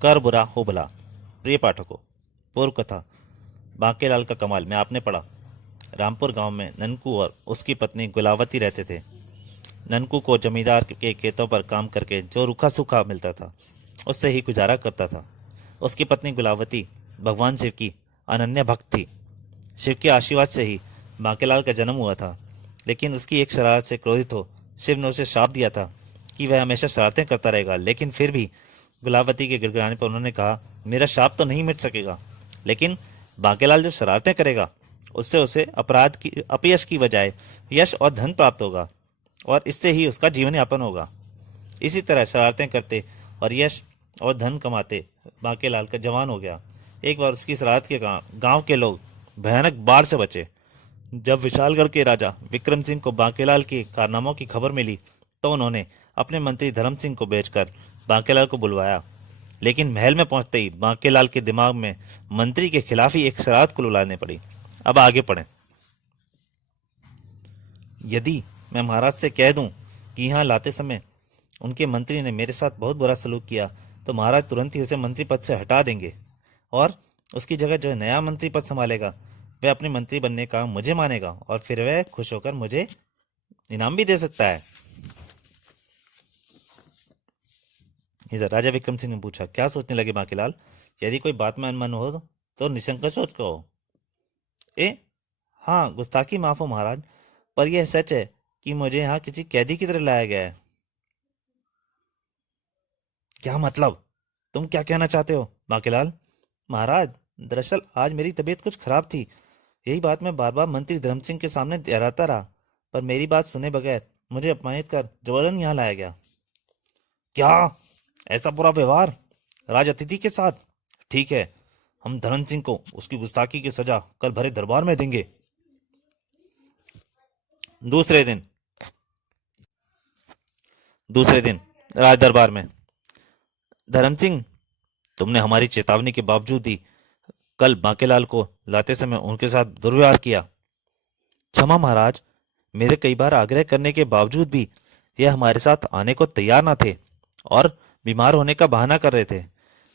कर बुरा हो भला। प्रिय पाठकों, पूर्व कथा बांकेलाल का कमाल में आपने पढ़ा। रामपुर गांव में ननकू और उसकी पत्नी गुलावती रहते थे। ननकू को जमींदार के खेतों पर काम करके जो रूखा सूखा मिलता था उससे ही गुजारा करता था। उसकी पत्नी गुलावती भगवान शिव की अनन्य भक्त थी। शिव के आशीर्वाद से ही बांकेलाल का जन्म हुआ था। लेकिन उसकी एक शरारत से क्रोधित हो शिव ने उसे श्राप दिया था कि वह हमेशा शरारतें करता रहेगा। लेकिन फिर भी गुलावती के गिड़गिड़ाने पर उन्होंने कहा, मेरा श्राप तो नहीं मिट सकेगा, लेकिन बांकेलाल जो शरारतें करेगा उससे उसे अपराध की अपयश की बजाय यश और धन प्राप्त होगा और इससे ही उसका जीवन यापन होगा। इसी तरह शरारतें करते और यश और धन कमाते बांकेलाल का जवान हो गया। एक बार उसकी शरारत के गांव के लोग भयानक बाढ़ से बचे। जब विशालगढ़ के राजा विक्रम सिंह को बांकेलाल के कारनामों की खबर मिली तो उन्होंने अपने मंत्री धर्म सिंह को भेजकर बांकेलाल को बुलवाया। लेकिन महल में पहुंचते ही बांकेलाल के दिमाग में मंत्री के खिलाफ ही एक शरारत को लाने पड़ी। अब आगे पढ़ें। यदि मैं महाराज से कह दूं कि यहाँ लाते समय उनके मंत्री ने मेरे साथ बहुत बुरा सलूक किया तो महाराज तुरंत ही उसे मंत्री पद से हटा देंगे और उसकी जगह जो नया मंत्री पद संभालेगा वह अपने मंत्री बनने का मुझे मानेगा और फिर वह खुश होकर मुझे इनाम भी दे सकता है। इधर राजा विक्रम सिंह ने पूछा, क्या सोचने लगे बांकीलाल? यदि कोई बात में अनमन हो तो निसंकोच सोच कहो। ए हाँ, गुस्ताखी माफ हो महाराज, पर यह सच है कि मुझे यहाँ किसी कैदी की तरह लाया गया है। क्या मतलब? तुम क्या कहना चाहते हो बांकीलाल? महाराज, दरअसल आज मेरी तबीयत कुछ खराब थी। यही बात मैं बार बार मंत्री धर्म सिंह के सामने दोहराता रहा, पर मेरी बात सुने बगैर मुझे अपमानित कर जबरदन यहाँ लाया गया। क्या? ऐसा बुरा व्यवहार राज अतिथि के साथ? ठीक है, हम धर्म सिंह को उसकी गुस्ताखी की सजा कल भरे दरबार में देंगे। दूसरे दिन दूसरे दिन राज दरबार में, धर्म सिंह, तुमने हमारी चेतावनी के बावजूद ही कल बांकेलाल को लाते समय उनके साथ दुर्व्यवहार किया। क्षमा महाराज, मेरे कई बार आग्रह करने के बावजूद भी यह हमारे साथ आने को तैयार न थे और बीमार होने का बहाना कर रहे थे,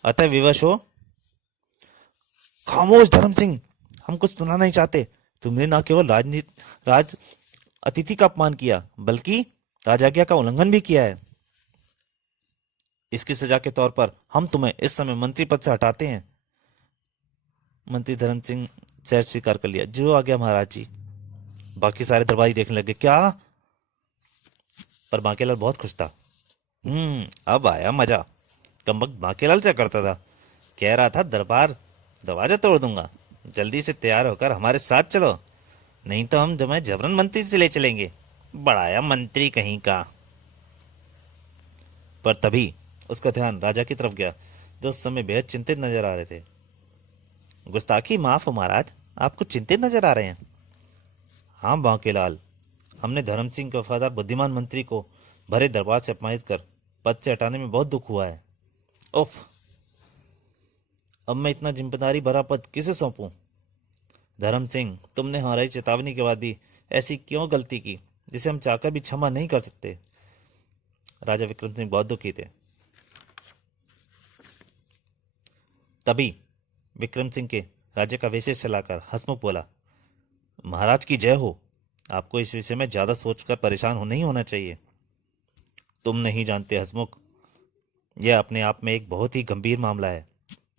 अतः विवश हो। खामोश धर्म सिंह, हम कुछ सुनना नहीं चाहते। तुमने न केवल राज अतिथि का अपमान किया बल्कि राजाज्ञा का उल्लंघन भी किया है। इसकी सजा के तौर पर हम तुम्हें इस समय मंत्री पद से हटाते हैं। मंत्री धर्म सिंह सह स्वीकार कर लिया। जो आ गया महाराज जी। बाकी सारे दरबारी देखने लगे। क्या? पर बांकेलाल बहुत खुश था। अब आया मजा। कमबख्त बांकेलाल से करता था, कह रहा था दरबार दरवाजा तोड़ दूंगा, जल्दी से तैयार होकर हमारे साथ चलो, नहीं तो हम तुम्हें जबरन मंत्री से ले चलेंगे। बड़ाया मंत्री कहीं का। पर तभी उसका ध्यान राजा की तरफ गया, जो उस समय बेहद चिंतित नजर आ रहे थे। गुस्ताखी माफ हो महाराज, आप कुछ चिंतित नजर आ रहे हैं। हाँ बांकेलाल, हमने धर्म सिंह के वफादार बुद्धिमान मंत्री को भरे दरबार से अपमानित कर पद से हटाने में बहुत दुख हुआ है। उफ, अब मैं इतना जिम्मेदारी भरा पद किसे सौंपूं? धर्म सिंह, तुमने हमारी चेतावनी के बाद भी ऐसी क्यों गलती की जिसे हम चाहकर भी क्षमा नहीं कर सकते? राजा विक्रम सिंह बहुत दुखी थे। तभी विक्रम सिंह के राज्य का विशेष सलाहकार हसमुख बोला, महाराज की जय हो। आपको इस विषय में ज्यादा सोचकर परेशान हो नहीं होना चाहिए। तुम नहीं जानते हसमुख, यह अपने आप में एक बहुत ही गंभीर मामला है।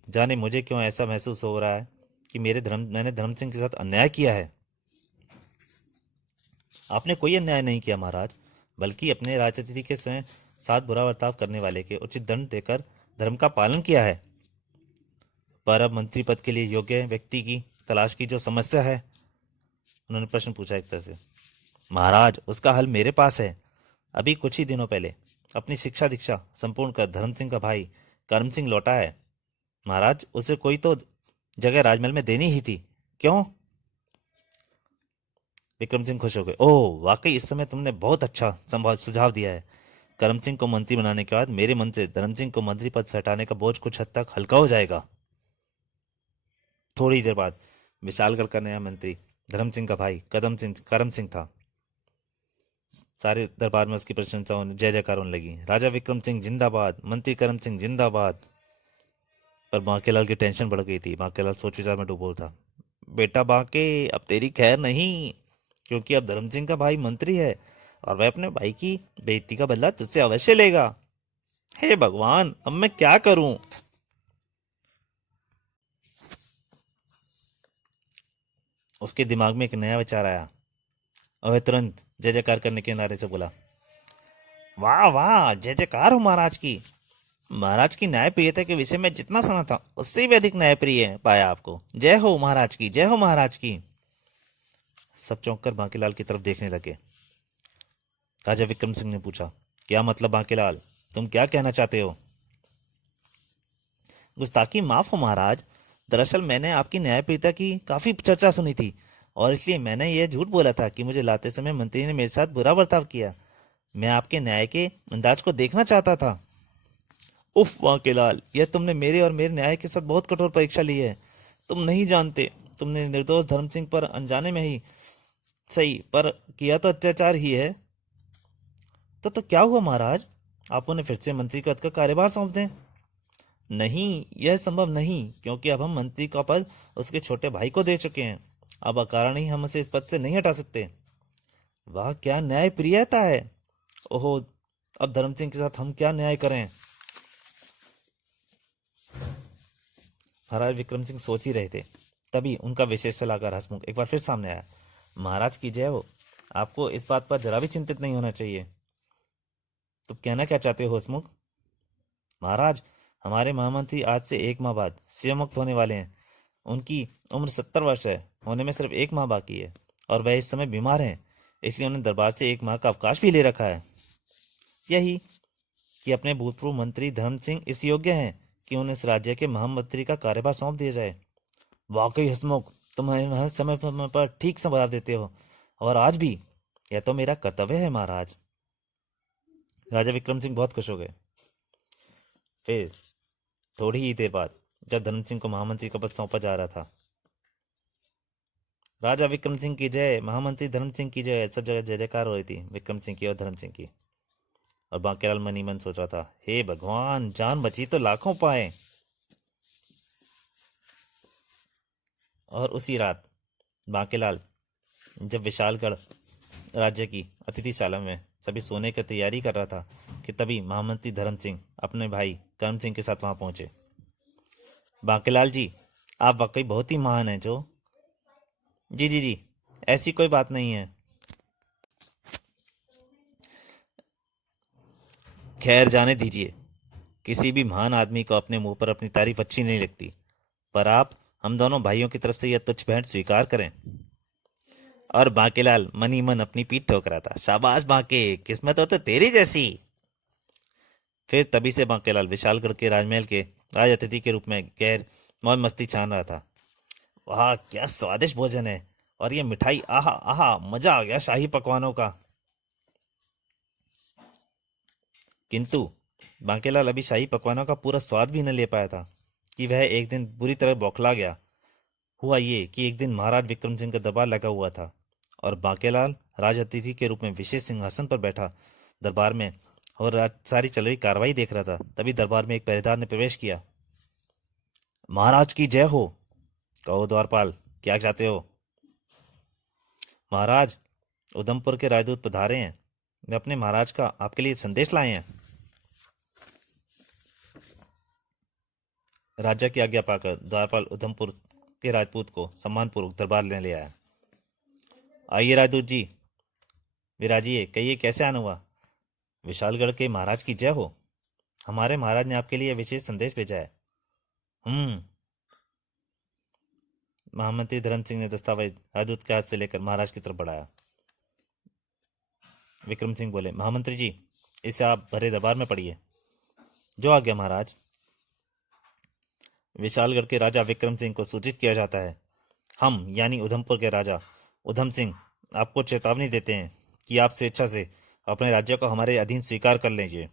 जाने मुझे क्यों ऐसा महसूस हो रहा है कि मैंने धर्म सिंह के साथ अन्याय किया है। आपने कोई अन्याय नहीं किया महाराज, बल्कि अपने राजनीति के स्वयं साथ बुरा बर्ताव करने वाले के उचित दंड देकर धर्म का पालन किया है। पर अब मंत्री पद के लिए योग्य व्यक्ति की तलाश की जो समस्या है, उन्होंने प्रश्न पूछा एक तरह से। महाराज, उसका हल मेरे पास है। अभी कुछ ही दिनों पहले अपनी शिक्षा दीक्षा संपूर्ण कर धर्म सिंह का भाई करम सिंह लौटा है। महाराज, उसे कोई तो जगह राजमहल में देनी ही थी। क्यों? विक्रम सिंह खुश हो गए। ओह, वाकई इस समय तुमने बहुत अच्छा संभाल सुझाव दिया है। करम सिंह को मंत्री बनाने के बाद मेरे मन से धर्म सिंह को मंत्री पद से हटाने का बोझ कुछ हद तक हल्का हो जाएगा। थोड़ी देर बाद विशालगढ़ का नया मंत्री धर्म सिंह का भाई करम सिंह था। सारे दरबार में उसकी प्रशंसा होने, जय जयकार होने लगी। राजा विक्रम सिंह जिंदाबाद, मंत्री करम सिंह जिंदाबाद। पर बांकेलाल की टेंशन बढ़ गई थी। बांकेलाल सोच विचार में डूबा था। बेटा बांके, अब तेरी खैर नहीं, क्योंकि अब धर्म सिंह का भाई मंत्री है और वह अपने भाई की बेइज्जती का बदला तुझसे अवश्य लेगा। हे भगवान, अब मैं क्या करूं? उसके दिमाग में एक नया विचार आया और वह तुरंत जय जयकार करने के नारे से बोला, वाह वाह, जय जयकार हो महाराज की। महाराज की न्यायप्रियता के विषय में जितना सुना था उससे भी अधिक न्यायप्रिय पाया आपको। जय हो महाराज की, जय हो महाराज की। सब चौंक कर बांकीलाल की तरफ देखने लगे। राजा विक्रम सिंह ने पूछा, क्या मतलब बांकीलाल, तुम क्या कहना चाहते हो? गुस्ताखी माफ हो महाराज। दरअसल मैंने आपकी न्यायप्रियता की काफी चर्चा सुनी थी और इसलिए मैंने यह झूठ बोला था कि मुझे लाते समय मंत्री ने मेरे साथ बुरा बर्ताव किया। मैं आपके न्याय के अंदाज को देखना चाहता था। उफ बांकेलाल, यह तुमने मेरे और मेरे न्याय के साथ बहुत कठोर परीक्षा ली है। तुम नहीं जानते, तुमने निर्दोष धर्म सिंह पर अनजाने में ही सही पर किया तो अत्याचार ही है। तो क्या हुआ महाराज, आप उन्हें फिर से मंत्री पद का कार्यभार सौंप दें। नहीं, यह संभव नहीं, क्योंकि अब हम मंत्री का पद उसके छोटे भाई को दे चुके हैं। अब अकारण ही हम उसे इस पद से नहीं हटा सकते। वाह, क्या न्याय प्रियता है। ओहो, अब धर्म सिंह के साथ हम क्या न्याय करें। महाराज विक्रम सिंह सोच ही रहे थे, तभी उनका विशेष सलाहकार हसमुख एक बार फिर सामने आया। महाराज की जय हो। आपको इस बात पर जरा भी चिंतित नहीं होना चाहिए। तो कहना क्या चाहते हो हसमुख? महाराज, हमारे महामंत्री आज से 1 माह बाद सेवा मुक्त होने वाले हैं। उनकी उम्र 70 वर्ष है, होने में सिर्फ 1 माह बाकी है और वह इस समय बीमार हैं। इसलिए उन्हें दरबार से 1 माह का अवकाश भी ले रखा है। यही कि अपने भूतपूर्व मंत्री धर्म सिंह इस योग्य हैं कि उन्हें इस राज्य के महामंत्री का कार्यभार सौंप दिया जाए। वाकई हसमुख, तुम हर समय पर ठीक से जवाब देते हो और आज भी। यह तो मेरा कर्तव्य है महाराज। राजा विक्रम सिंह बहुत खुश हो गए। फिर थोड़ी ही देर बाद जब धर्म सिंह को महामंत्री का पद सौंपा जा रहा था, राजा विक्रम सिंह की जय, महामंत्री धर्म सिंह की जय, सब जगह जय जयकार हो रही थी, विक्रम सिंह की और धर्म सिंह की। और बांकेलाल मन ही मन सोच रहा था, हे भगवान, जान बची तो लाखों पाए। और उसी रात बांकेलाल जब विशालगढ़ राज्य की अतिथिशाला में सभी सोने की तैयारी कर रहा था कि तभी महामंत्री धर्म सिंह अपने भाई कर्म सिंह के साथ वहां पहुंचे। बांकेलाल जी, आप वाकई बहुत ही महान हैं। जो जी जी जी, ऐसी कोई बात नहीं है। खैर जाने दीजिए, किसी भी महान आदमी को अपने मुंह पर अपनी तारीफ अच्छी नहीं लगती। पर आप हम दोनों भाइयों की तरफ से यह तुच्छ भेंट स्वीकार करें। और बांकेलाल मन ही मन अपनी पीठ ठोक रहा था, शाबाश बांके, किस्मत हो तो तेरी जैसी। फिर तभी से बांकेलाल विशालगढ़ के राजमहल के राज अतिथि के रूप में गैर मौज मस्ती छान रहा था। वाह, क्या स्वादिष्ट भोजन है। और ये मिठाई, आहा आहा, मजा आ गया शाही पकवानों का। किंतु बांकेलाल अभी शाही पकवानों का पूरा स्वाद भी न ले पाया था कि वह एक दिन बुरी तरह बौखला गया। हुआ ये कि एक दिन महाराज विक्रम सिंह का दरबार लगा हुआ था और बांकेलाल राज अतिथि के रूप में विशेष सिंहासन पर बैठा दरबार में और सारी चल रही कार्रवाई देख रहा था। तभी दरबार में एक पहरेदार ने प्रवेश किया। महाराज की जय हो। कहो द्वारपाल, क्या चाहते हो? महाराज, उधमपुर के राजदूत पधारे हैं। वे अपने महाराज का आपके लिए संदेश लाए हैं। राजा की आज्ञा पाकर द्वारपाल उधमपुर के राजपूत को सम्मानपूर्वक दरबार ले आया। आइए राजदूत जी, विराजिए, कहिए कैसे आना हुआ। विशालगढ़ के महाराज की जय हो। हमारे महाराज ने आपके लिए विशेष संदेश भेजा है। हम्म। महामंत्री धर्म सिंह ने दस्तावेज राजदूत के हाथ से लेकर महाराज की तरफ बढ़ाया। विक्रम सिंह बोले, महामंत्री जी, इसे आप भरे दरबार में पढ़िए। जो आ गया महाराज। विशालगढ़ के राजा विक्रम सिंह को सूचित किया जाता है, हम यानी उधमपुर के राजा उधम सिंह आपको चेतावनी देते हैं कि आप स्वेच्छा से अपने राज्य को हमारे अधीन स्वीकार कर लीजिए।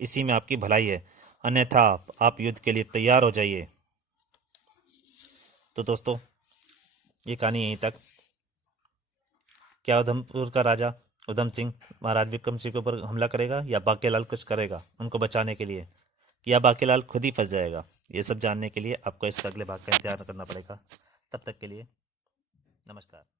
इसी में आपकी भलाई है, अन्यथा आप युद्ध के लिए तैयार हो जाइए। तो दोस्तों, ये कहानी यहीं तक। क्या उधमपुर का राजा उधम सिंह महाराज विक्रम सिंह के ऊपर हमला करेगा या बांकेलाल कुछ करेगा उनको बचाने के लिए? या बाकीलाल खुद ही फंस जाएगा? ये सब जानने के लिए आपको इसके अगले भाग का इंतजार करना पड़ेगा। तब तक के लिए नमस्कार।